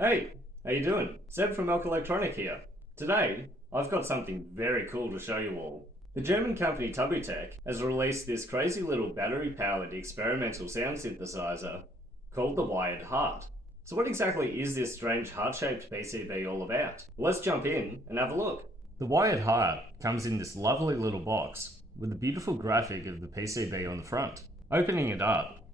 Hey, how you doing? Seb from Elk Elektronik here. Today, I've got something very cool to show you all. The German company Tubbutec has released this crazy little battery-powered experimental sound synthesizer called the Wired Heart. So what exactly is this strange heart-shaped PCB all about? Well, let's jump in and have a look. The Wired Heart comes in this lovely little box with a beautiful graphic of the PCB on the front. Opening it up,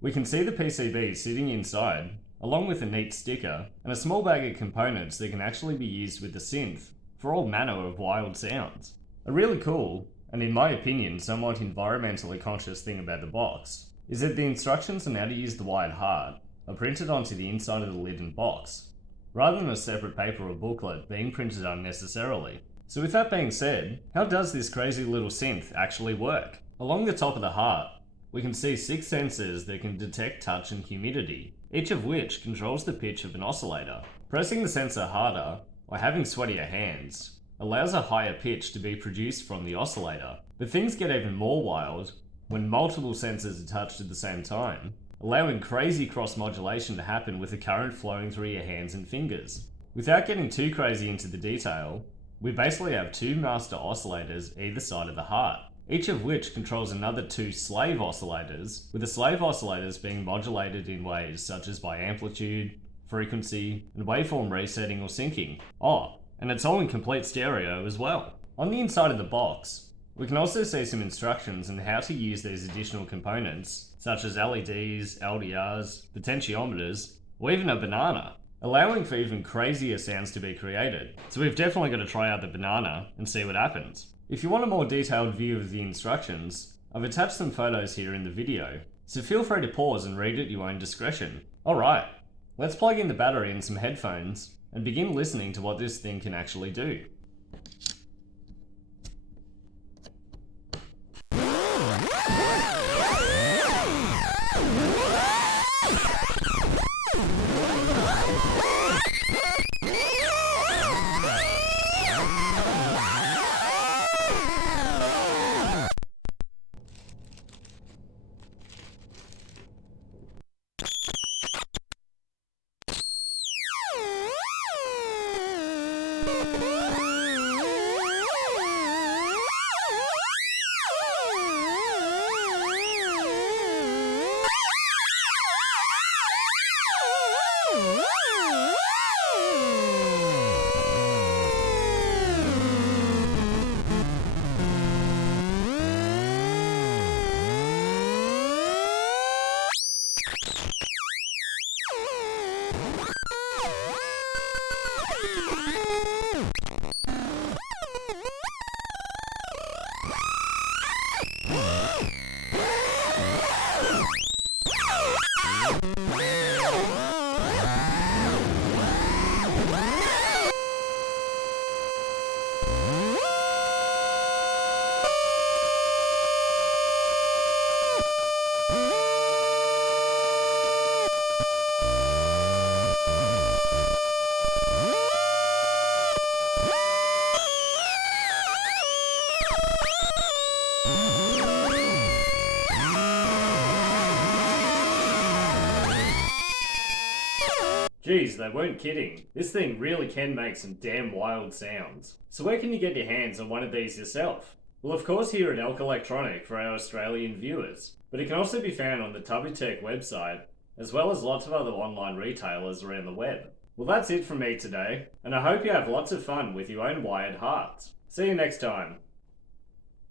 we can see the PCB sitting inside, along with a neat sticker and a small bag of components that can actually be used with the Synth for all manner of wild sounds. A really cool, and in my opinion somewhat environmentally conscious thing about the box, is that the instructions on how to use the Wired Heart are printed onto the inside of the lid and box, rather than a separate paper or booklet being printed unnecessarily. So with that being said, how does this crazy little synth actually work? Along the top of the heart, we can see 6 sensors that can detect touch and humidity, each of which controls the pitch of an oscillator. Pressing the sensor harder, or having sweatier hands, allows a higher pitch to be produced from the oscillator. But things get even more wild when multiple sensors are touched at the same time, allowing crazy cross-modulation to happen with the current flowing through your hands and fingers. Without getting too crazy into the detail, we basically have 2 master oscillators either side of the heart, each of which controls another 2 slave oscillators, with the slave oscillators being modulated in ways such as by amplitude, frequency, and waveform resetting or syncing. Oh, and it's all in complete stereo as well. On the inside of the box, we can also see some instructions on how to use these additional components, such as LEDs, LDRs, potentiometers, or even a banana, allowing for even crazier sounds to be created. So we've definitely got to try out the banana and see what happens. If you want a more detailed view of the instructions, I've attached some photos here in the video, so feel free to pause and read at your own discretion. Alright, let's plug in the battery and some headphones and begin listening to what this thing can actually do. Geez, they weren't kidding. This thing really can make some damn wild sounds. So where can you get your hands on one of these yourself? Well, of course here at Elk Elektronik for our Australian viewers, but it can also be found on the Tubbutec website, as well as lots of other online retailers around the web. Well, that's it from me today, and I hope you have lots of fun with your own wired hearts. See you next time.